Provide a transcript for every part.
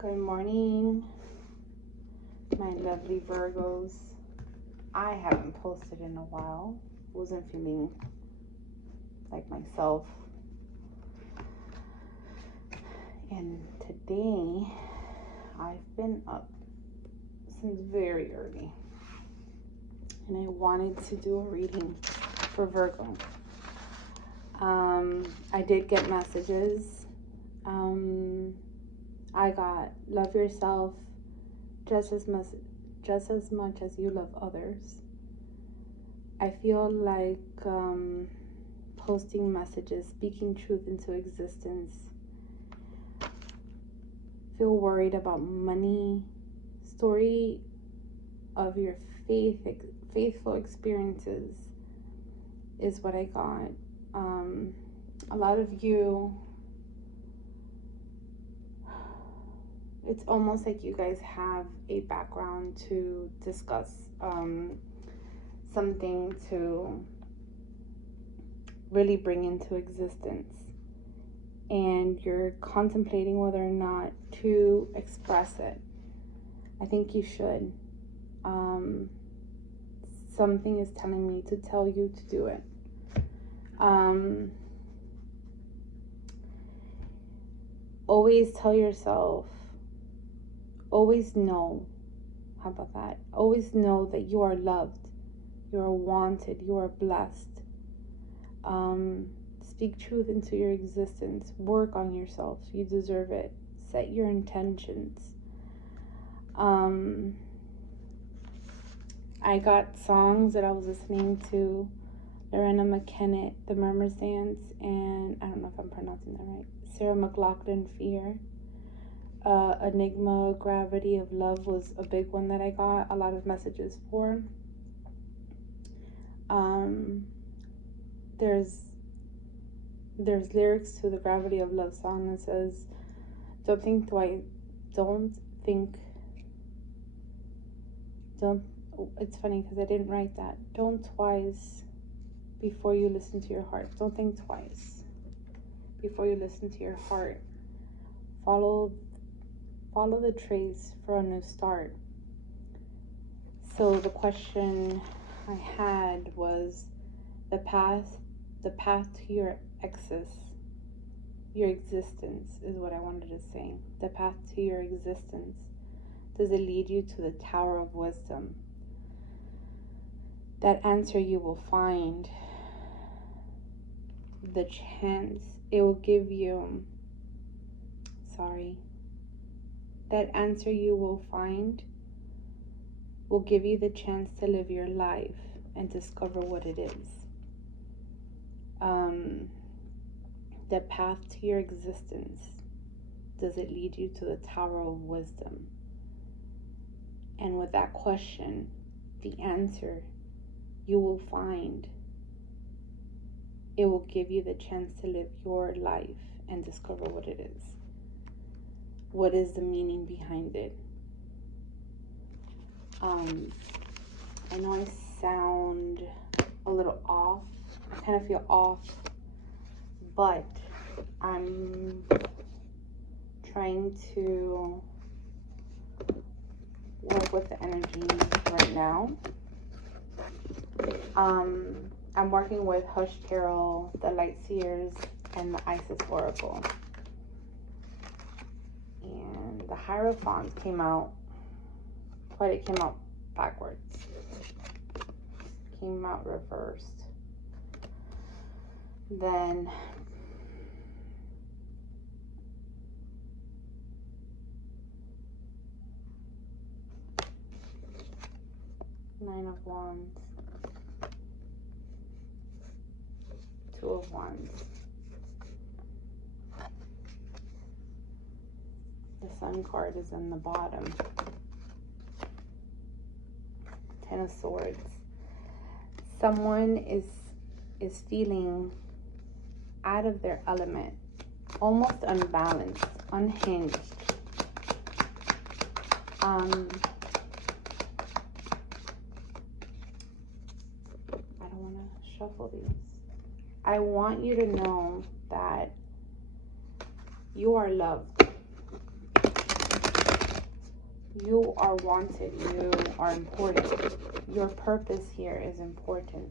Good morning, my lovely Virgos. I haven't posted in a while. Wasn't feeling like myself. And today, I've been up since very early. And I wanted to do a reading for Virgo. I did get messages. I got love yourself just as much as you love others. I feel like posting messages, speaking truth into existence. Feel worried about money. Story of your faithful experiences is what I got. A lot of you, it's almost like you guys have a background to discuss something to really bring into existence, and you're contemplating whether or not to express it. I think you should. Something is telling me to tell you to do it. Always tell yourself, always know, how about that? Always know that you are loved, you are wanted, you are blessed. Speak truth into your existence. Work on yourself. You deserve it. Set your intentions. I got songs that I was listening to. Lorena McKennitt, The Murmurs Dance, and I don't know if I'm pronouncing that right. Sarah McLachlan, Fear. Enigma, Gravity of Love was a big one that I got a lot of messages for. There's lyrics to the Gravity of Love song that says, it's funny because I didn't write that. Don't twice before you listen to your heart. Don't think twice before you listen to your heart. Follow the trace for a new start. So the question I had was the path to your existence is what I wanted to say. The path to your existence. Does it lead you to the Tower of Wisdom? That answer you will find. The chance it will give you. That answer you will find will give you the chance to live your life and discover what it is. The path to your existence. Does it lead you to the Tower of Wisdom? And with that question, the answer you will find. It will give you the chance to live your life and discover what it is. What is the meaning behind it? I know I sound a little off. I kind of feel off, but I'm trying to work with the energy right now. I'm working with Hush Carol, the Light Seers, and the Isis Oracle. And the Hierophant came out, but it came out backwards. Came out reversed. Then Nine of Wands, Two of Wands. The Sun card is in the bottom. Ten of Swords. Someone is feeling out of their element, almost unbalanced, unhinged. I don't want to shuffle these. I want you to know that you are loved. You are wanted. You are important. Your purpose here is important.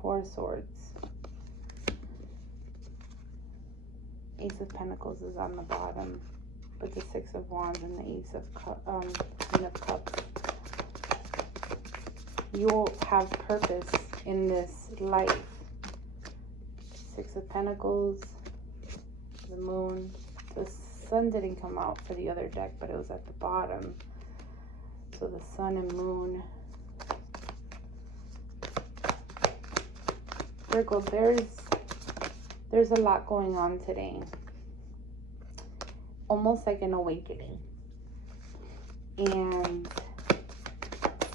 Four of Swords. Ace of Pentacles is on the bottom, but the Six of Wands and the Ace of Queen of Cups. You'll have purpose in this life. Six of Pentacles, the Moon. The Sun didn't come out for the other deck, but it was at the bottom. So the Sun and Moon. Virgo, there's a lot going on today. Almost like an awakening. And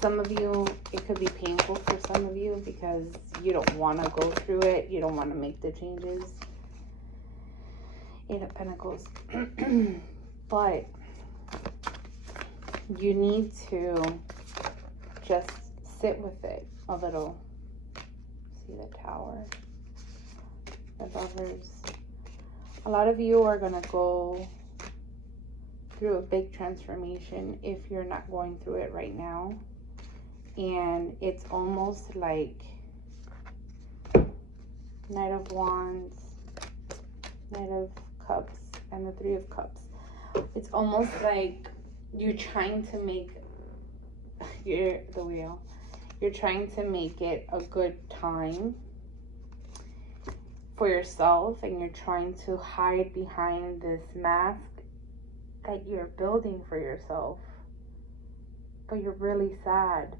some of you, it could be painful for some of you because you don't want to go through it. You don't want to make the changes. Eight of Pentacles. But you need to just sit with it a little. See the Tower. The Lovers. A lot of you are going to go through a big transformation if you're not going through it right now. And it's almost like Knight of Wands, Knight of Cups, and the Three of Cups. It's almost like you're trying to make the wheel. You're trying to make it a good time for yourself, and you're trying to hide behind this mask that you're building for yourself. But you're really sad,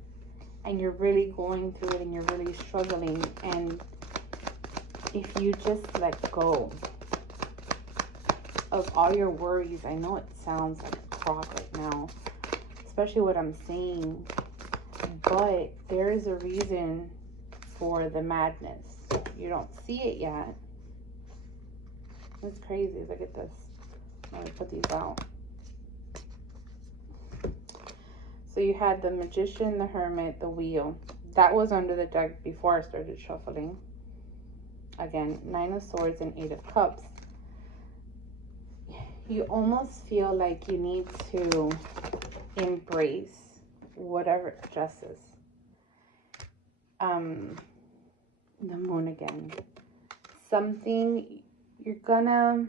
and you're really going through it, and you're really struggling. And if you just let go of all your worries, I know it sounds like a crock right now, especially what I'm saying, but there is a reason for the madness. You don't see it yet. It's crazy. Look at this. Let me put these out. So you had the Magician, the Hermit, the Wheel. That was under the deck before I started shuffling. Again, Nine of Swords and Eight of Cups. You almost feel like you need to embrace whatever justice. The Moon again. Something you're gonna...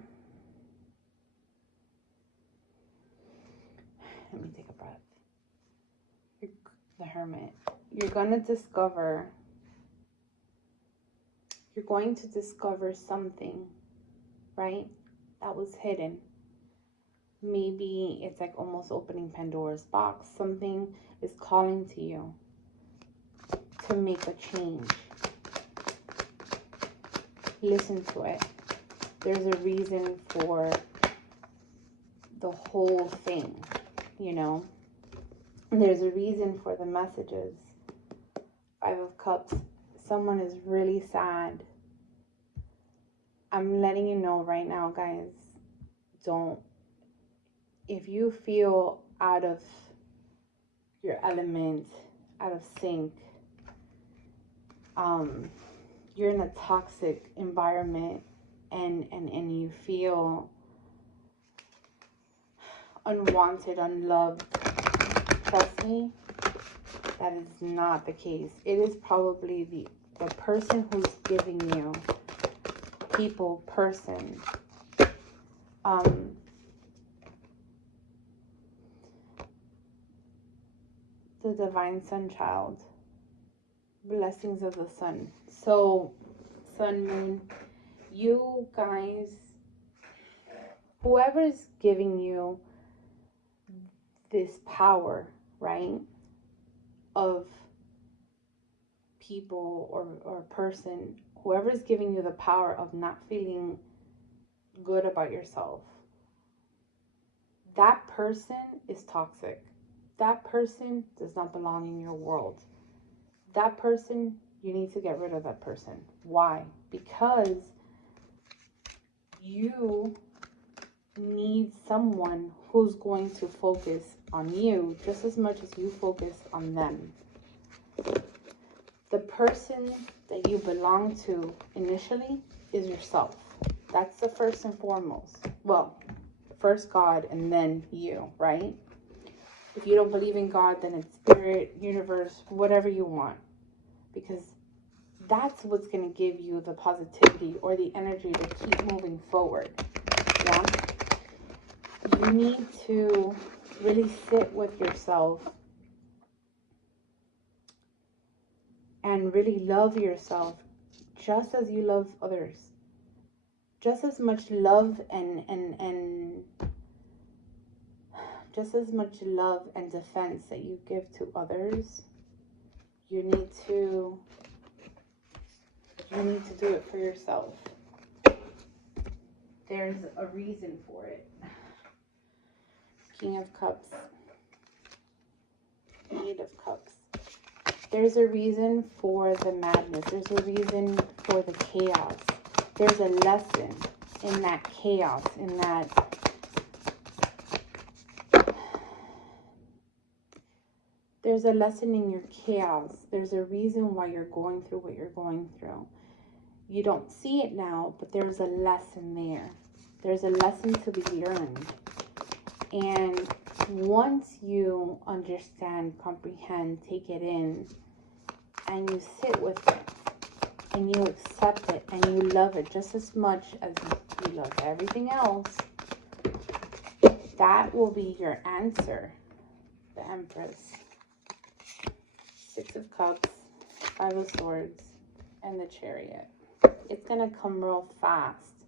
Let me take a breath. The Hermit. You're gonna discover... You're going to discover something, right? That was hidden. Maybe it's like almost opening Pandora's box. Something is calling to you to make a change. Listen to it. There's a reason for the whole thing, you know. There's a reason for the messages. Five of Cups. Someone is really sad. I'm letting you know right now, guys. Don't. If you feel out of your element, out of sync, you're in a toxic environment and you feel unwanted, unloved, trust me, that is not the case. It is probably the person who's giving you person. The Divine Sun Child. Blessings of the Sun. So, Sun, Moon, you guys, whoever's giving you this power, right, of people or person, whoever's giving you the power of not feeling good about yourself, that person is toxic. That person does not belong in your world. That person, you need to get rid of that person. Why? Because you need someone who's going to focus on you just as much as you focus on them. The person that you belong to initially is yourself. That's the first and foremost. Well, first God and then you, right? If you don't believe in God, then it's spirit, universe, whatever you want. Because that's what's going to give you the positivity or the energy to keep moving forward. Yeah? You need to really sit with yourself and really love yourself just as you love others. Just as much love and just as much love and defense that you give to others, you need to do it for yourself. There's a reason for it. King of Cups, Eight of Cups. There's a reason for the madness. There's a reason for the chaos. There's a lesson in that chaos, in that there's a lesson in your chaos. There's a reason why you're going through what you're going through. You don't see it now, but there's a lesson there. There's a lesson to be learned. And once you understand, comprehend, take it in, and you sit with it, and you accept it, and you love it just as much as you love everything else, that will be your answer. The Empress. Six of Cups, Five of Swords, and the Chariot. It's going to come real fast.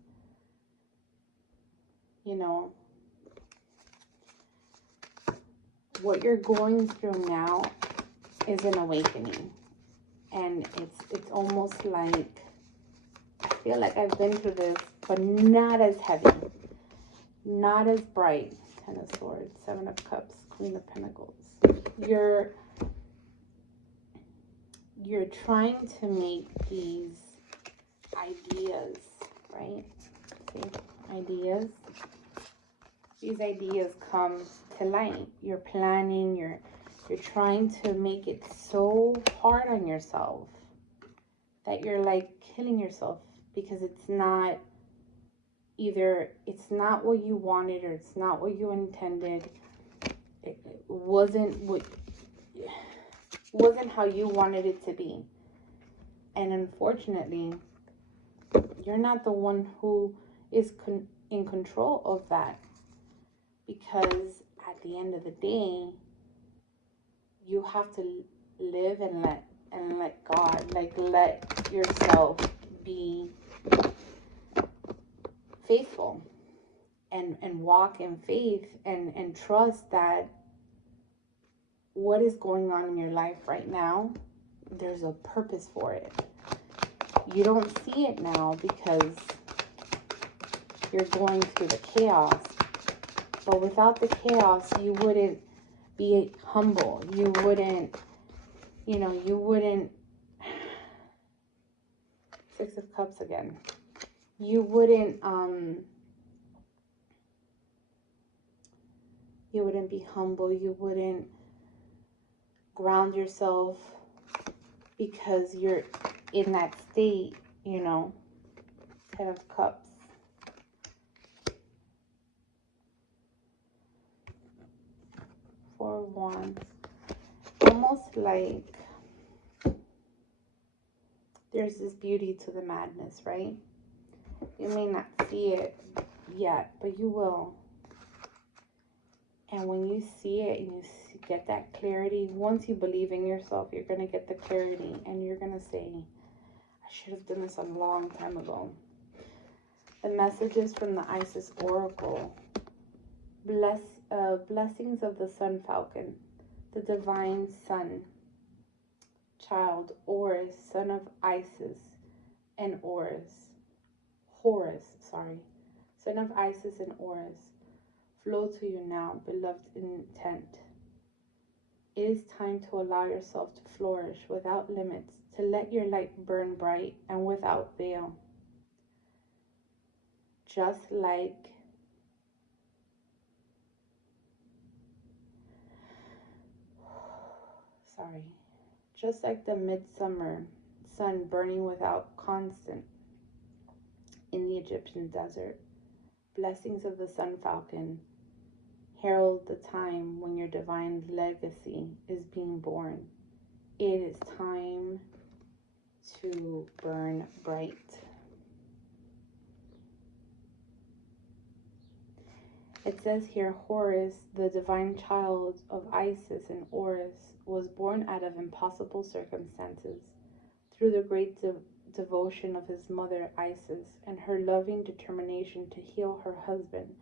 You know, what you're going through now is an awakening. And it's almost like, I feel like I've been through this, but not as heavy, not as bright. Ten of Swords, Seven of Cups, Queen of Pentacles. You're trying to make these ideas, right? See, ideas. These ideas come to light. You're planning, you're trying to make it so hard on yourself that you're like killing yourself, because it's not what you wanted, or it's not what you intended. It wasn't how you wanted it to be. And unfortunately, you're not the one who is in control of that, because at the end of the day, you have to live and let God, like, let yourself be faithful and walk in faith and trust that what is going on in your life right now, there's a purpose for it. You don't see it now because you're going through the chaos, but without the chaos, you wouldn't be humble. You wouldn't, Six of Cups again. You wouldn't be humble. You wouldn't ground yourself, because you're in that state, Ten of Cups. Four of Wands. Almost like there's this beauty to the madness, right? You may not see it yet, but you will. And when you see it and you get that clarity, once you believe in yourself, you're going to get the clarity, and you're going to say, I should have done this a long time ago. The messages from the Isis Oracle. Blessings of the Sun Falcon, the divine sun, child, Horus, son of Isis, and Horus, son of Isis and Horus, flow to you now, beloved intent. It is time to allow yourself to flourish without limits, to let your light burn bright and without veil. Just like the midsummer sun burning without constant. in the Egyptian desert. Blessings of the sun falcon herald the time when your divine legacy is being born. It is time to burn bright. It says here, Horus, the divine child of Isis and Horus, was born out of impossible circumstances through the great devotion of his mother Isis and her loving determination to heal her husband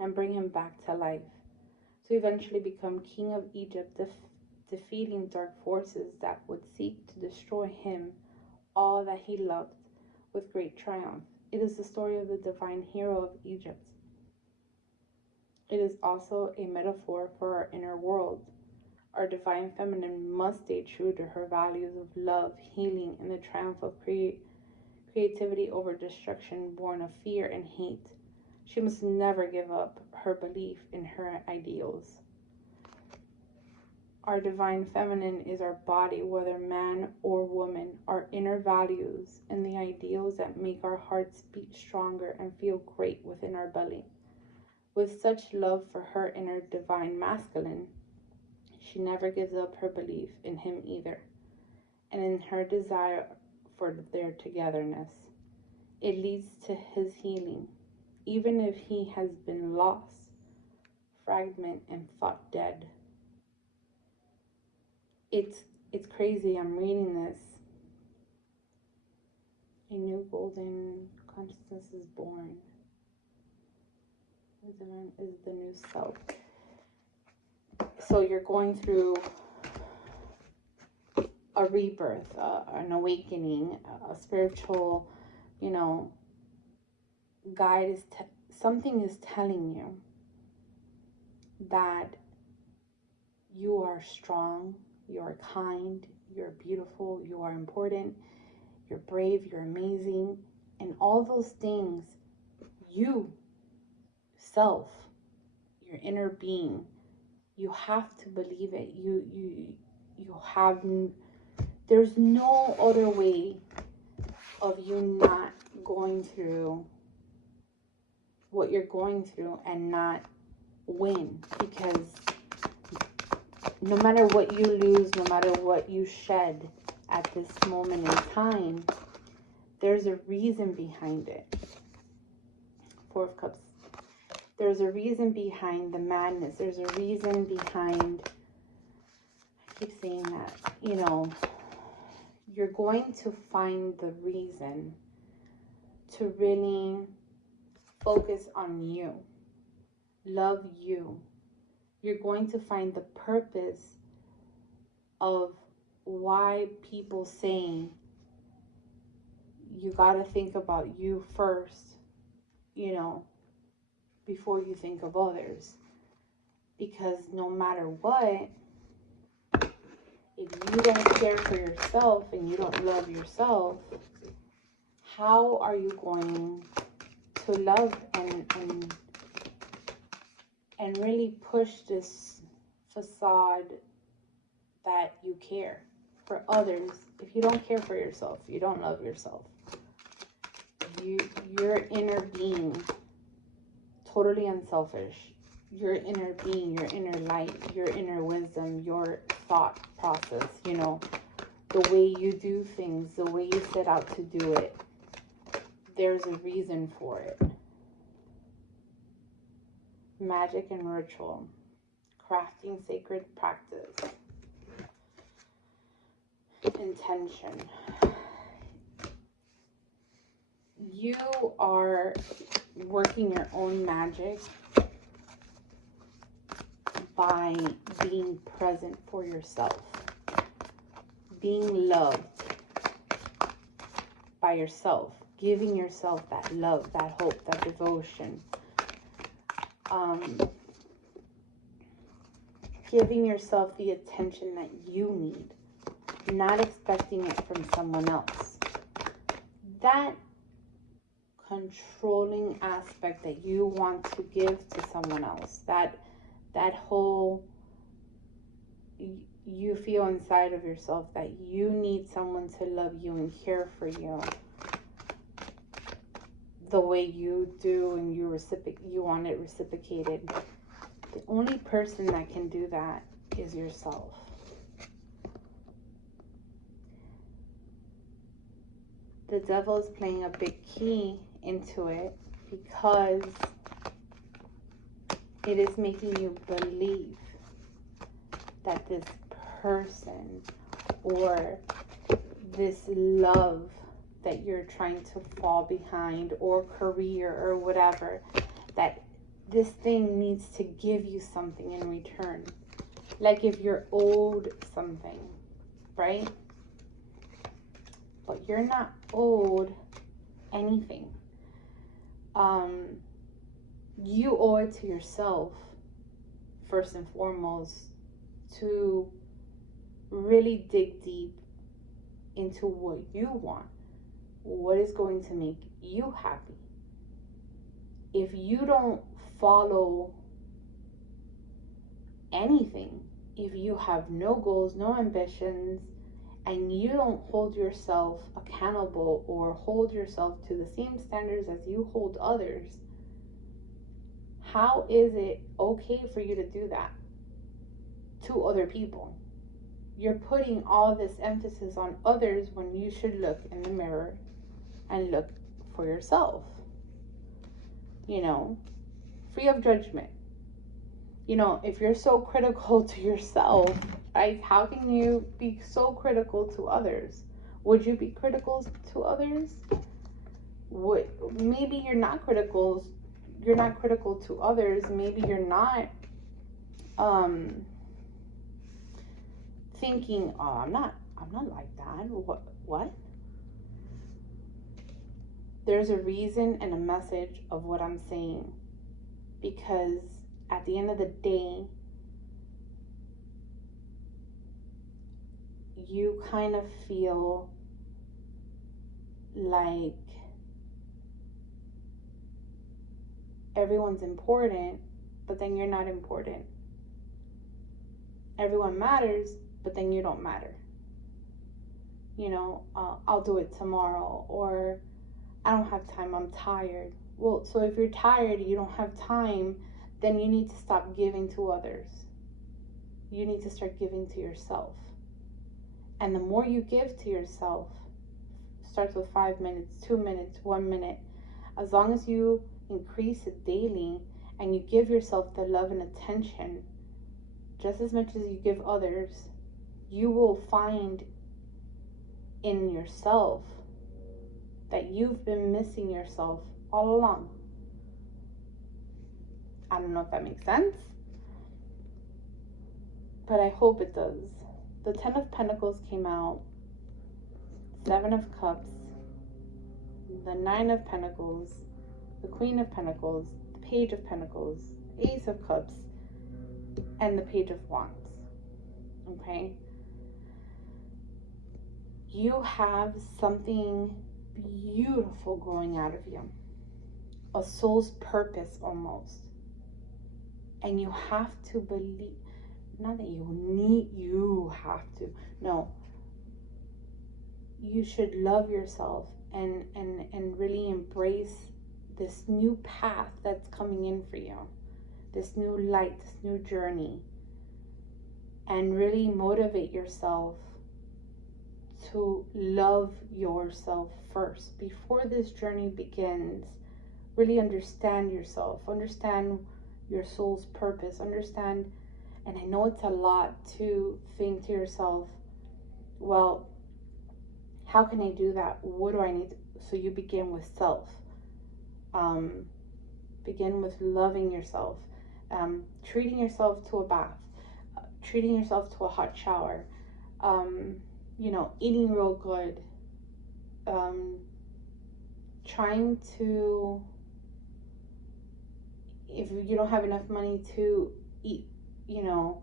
and bring him back to life, to eventually become king of Egypt, defeating dark forces that would seek to destroy him, all that he loved, with great triumph. It is the story of the divine hero of Egypt. It is also a metaphor for our inner world. Our divine feminine must stay true to her values of love, healing, and the triumph of creativity over destruction born of fear and hate. She must never give up her belief in her ideals. Our divine feminine is our body, whether man or woman, our inner values and the ideals that make our hearts beat stronger and feel great within our belly. With such love for her inner divine masculine, she never gives up her belief in him either, and in her desire for their togetherness. It leads to his healing, even if he has been lost, fragmented, and thought dead. It's crazy. I'm reading this. A new golden consciousness is born. Is the new self. So you're going through a rebirth, an awakening, a spiritual, guide is something is telling you that you are strong, you are kind, you're beautiful, you are important, you're brave, you're amazing, and all those things, you, self, your inner being, you have to believe it. There's no other way of you not going through what you're going through and not win, because no matter what you lose, no matter what you shed at this moment in time, there's a reason behind it. Four of Cups. There's a reason behind the madness. There's a reason behind, I keep saying that, you're going to find the reason to really focus on you, love you. You're going to find the purpose of why people say you got to think about you first, before you think of others. Because no matter what, if you don't care for yourself and you don't love yourself, how are you going to love and really push this facade that you care for others? If you don't care for yourself, you don't love yourself. Your inner being, totally unselfish, your inner being, your inner light, your inner wisdom, your thought process, the way you do things, the way you set out to do it, there's a reason for it. Magic and ritual, crafting sacred practice, intention. You are working your own magic by being present for yourself, being loved by yourself, giving yourself that love, that hope, that devotion, giving yourself the attention that you need, not expecting it from someone else. That controlling aspect that you want to give to someone else, that whole, you feel inside of yourself that you need someone to love you and care for you, the way you do and you want it reciprocated. The only person that can do that is yourself. The devil is playing a big key into it because it is making you believe that this person or this love that you're trying to fall behind, or career or whatever, that this thing needs to give you something in return. Like if you're owed something, right? But you're not owed anything. You owe it to yourself, first and foremost, to really dig deep into what you want, what is going to make you happy. If you don't follow anything, if you have no goals, no ambitions, and you don't hold yourself accountable or hold yourself to the same standards as you hold others, how is it okay for you to do that to other people? You're putting all this emphasis on others when you should look in the mirror and look for yourself. You know, free of judgment. You know, if you're so critical to yourself, like, how can you be so critical to others? Would you be critical to others? Maybe you're not critical to others. Maybe you're not thinking, oh, I'm not like that. What? There's a reason and a message of what I'm saying, because at the end of the day, you kind of feel like everyone's important, but then you're not important. Everyone matters, but then you don't matter. You know, I'll do it tomorrow, or I don't have time, I'm tired. Well, so if you're tired, you don't have time, then you need to stop giving to others. You need to start giving to yourself. And the more you give to yourself, starts with 5 minutes, 2 minutes, 1 minute, as long as you increase it daily and you give yourself the love and attention just as much as you give others, you will find in yourself that you've been missing yourself all along. I don't know if that makes sense, but I hope it does. The 10 of Pentacles came out, 7 of Cups, the 9 of Pentacles, the Queen of Pentacles, the Page of Pentacles, Ace of Cups, and the Page of Wands. Okay? You have something beautiful growing out of you. A soul's purpose almost. And you have to believe, not that you have to. No. You should love yourself and really embrace this new path that's coming in for you. This new light, this new journey. And really motivate yourself to love yourself first. Before this journey begins, really understand yourself. Understand your soul's purpose. Understand, and I know it's a lot to think to yourself, well, how can I do that? What do I need? So you begin with self. Begin with loving yourself. Treating yourself to a bath. Treating yourself to a hot shower. You know, eating real good. Trying to, if you don't have enough money to eat, you know,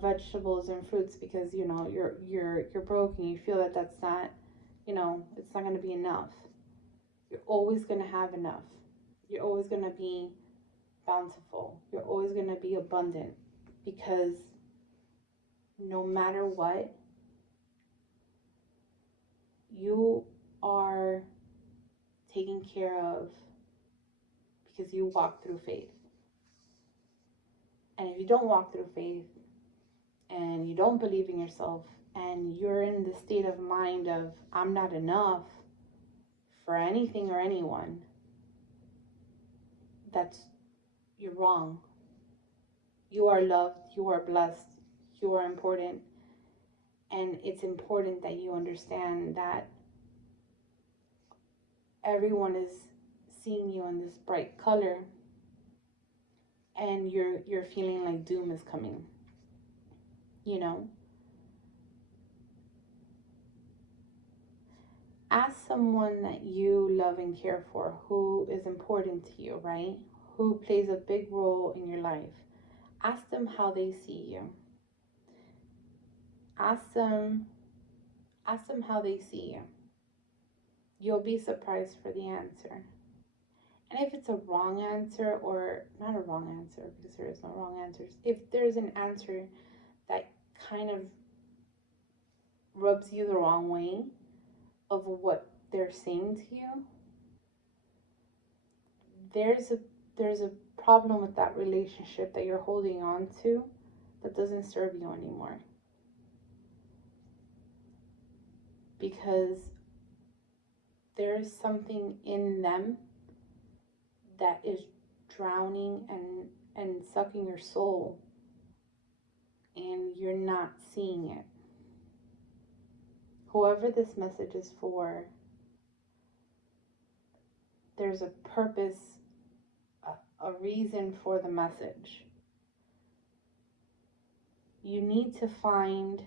vegetables and fruits because, you know, you're broke and you feel that that's not, you know, it's not going to be enough. You're always going to have enough. You're always going to be bountiful. You're always going to be abundant, because no matter what, you are taken care of because you walk through faith. And if you don't walk through faith and you don't believe in yourself and you're in the state of mind of I'm not enough for anything or anyone, you're wrong. You are loved, you are blessed, you are important. And it's important that you understand that everyone is seeing you in this bright color and you're feeling like doom is coming. You know? Ask someone that you love and care for, who is important to you, right? Who plays a big role in your life. Ask them how they see you. Ask them how they see you. You'll be surprised for the answer. And if it's a wrong answer, or not a wrong answer, because there is no wrong answers, if there's an answer that kind of rubs you the wrong way of what they're saying to you, there's a problem with that relationship that you're holding on to that doesn't serve you anymore. Because there's something in them that is drowning and sucking your soul, and you're not seeing it. Whoever this message is for, there's a purpose, a reason for the message. You need to find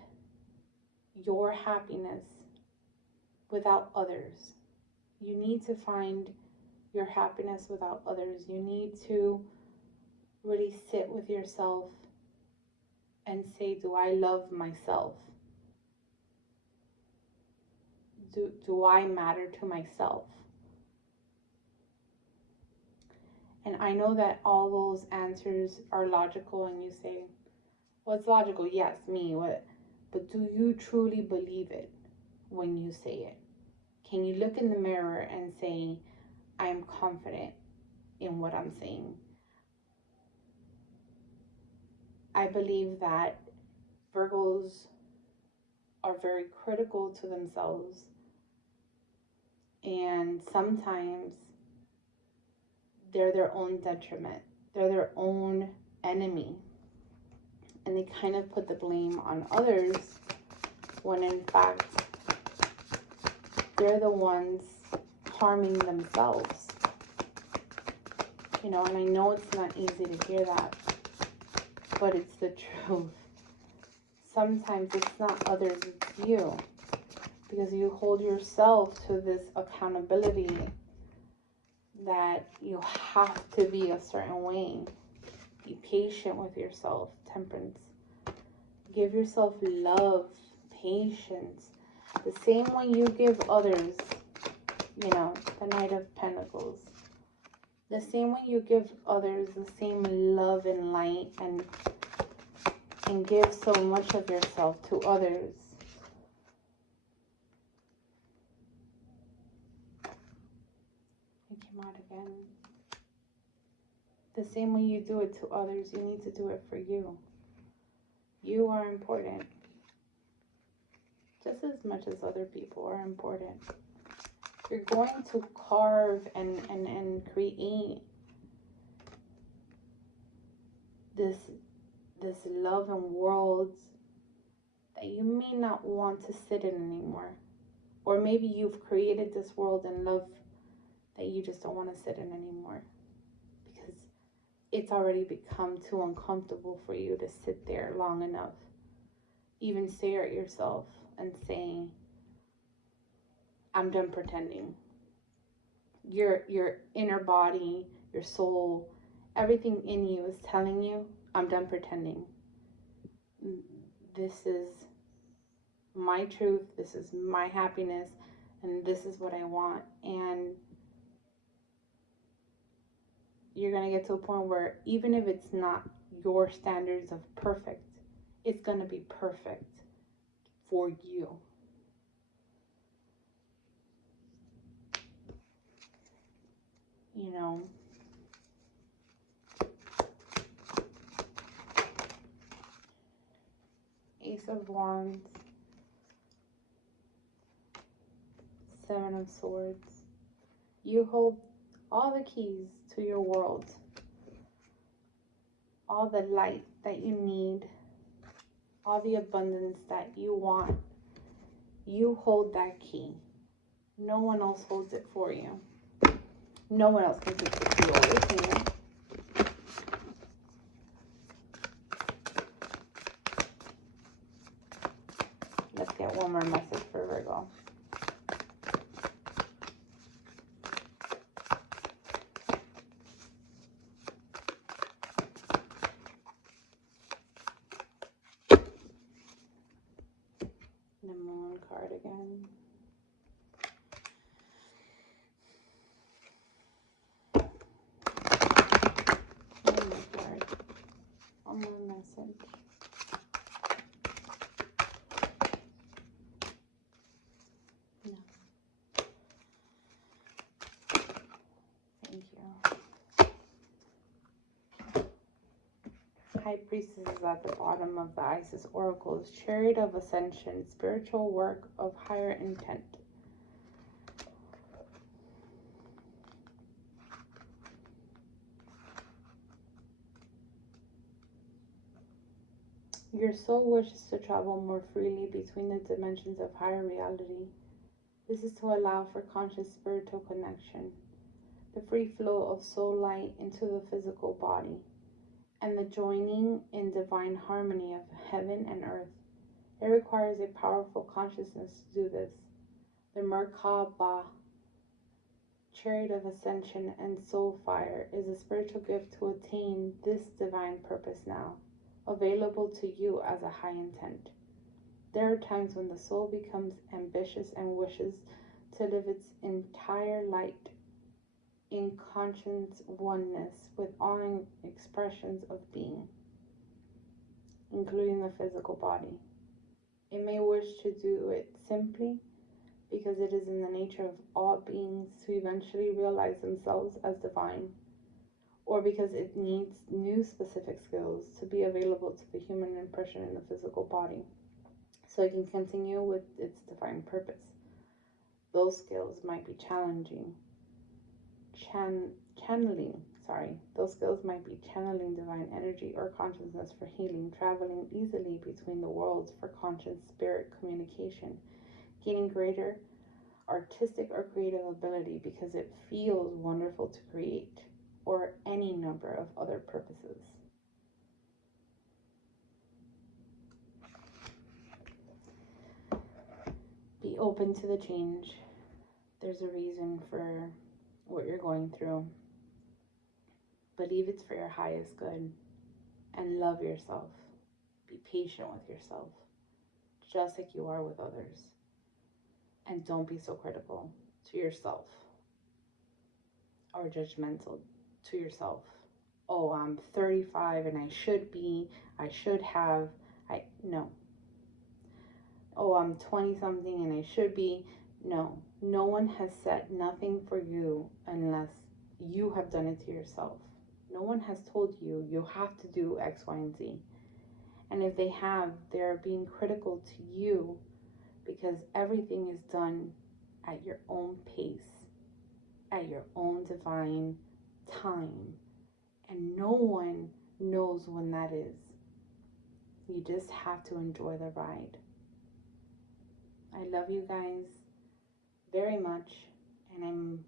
your happiness without others. You need to find your happiness without others. You need to really sit with yourself and say, do I love myself? Do I matter to myself? And I know that all those answers are logical, and you say, well, it's logical, yes, me, what? But do you truly believe it when you say it? Can you look in the mirror and say, I am confident in what I'm saying? I believe that Virgos are very critical to themselves, and sometimes they're their own detriment. They're their own enemy. And they kind of put the blame on others when in fact they're the ones harming themselves. You know, and I know it's not easy to hear that, but it's the truth. Sometimes it's not others, it's you. Because you hold yourself to this accountability that you have to be a certain way. Be patient with yourself, temperance. Give yourself love, patience. The same way you give others, you know, the Knight of Pentacles. The same way you give others the same love and light and give so much of yourself to others. It came out again. The same way you do it to others, you need to do it for you. You are important. Just as much as other people are important. You're going to carve and create this love and worlds that you may not want to sit in anymore. Or maybe you've created this world and love that you just don't want to sit in anymore. Because it's already become too uncomfortable for you to sit there long enough. Even stare at yourself and say, I'm done pretending. Your inner body, your soul, everything in you is telling you, I'm done pretending. This is my truth, this is my happiness, and this is what I want. And you're going to get to a point where even if it's not your standards of perfect, it's going to be perfect for you. you know, Ace of Wands, Seven of Swords. You hold all the keys to your world, all the light that you need, all the abundance that you want. You hold that key. No one else holds it for you. No one else can keep the key away from you. Let's get one more message for Virgo. The Moon card again. One more card. One more message. No. Thank you. High Priestess is at the bottom of the Isis Oracles. Chariot of Ascension. Spiritual work of higher intent. Your soul wishes to travel more freely between the dimensions of higher reality. This is to allow for conscious spiritual connection, the free flow of soul light into the physical body, and the joining in divine harmony of heaven and earth. It requires a powerful consciousness to do this. The Merkaba, Chariot of Ascension and Soul Fire, is a spiritual gift to attain this divine purpose now, available to you as a high intent. There are times when the soul becomes ambitious and wishes to live its entire light in conscious oneness with all expressions of being, including the physical body. It may wish to do it simply because it is in the nature of all beings to eventually realize themselves as divine, or because it needs new specific skills to be available to the human impression in the physical body, so it can continue with its divine purpose. Those skills might be those skills might be channeling divine energy or consciousness for healing, traveling easily between the worlds for conscious spirit communication, gaining greater artistic or creative ability because it feels wonderful to create, or any number of other purposes. Be open to the change. There's a reason for what you're going through. Believe it's for your highest good, and love yourself. Be patient with yourself, just like you are with others. And don't be so critical to yourself or judgmental to yourself. Oh, I'm 35 and I should have, no. Oh, I'm 20 something and I should be. No, no one has set nothing for you unless you have done it to yourself. No one has told you you have to do X, Y, and Z. And if they have, they're being critical to you because everything is done at your own pace, at your own divine time. And no one knows when that is. You just have to enjoy the ride. I love you guys very much, and I'm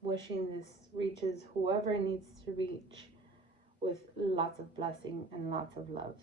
wishing this reaches whoever it needs to reach with lots of blessing and lots of love.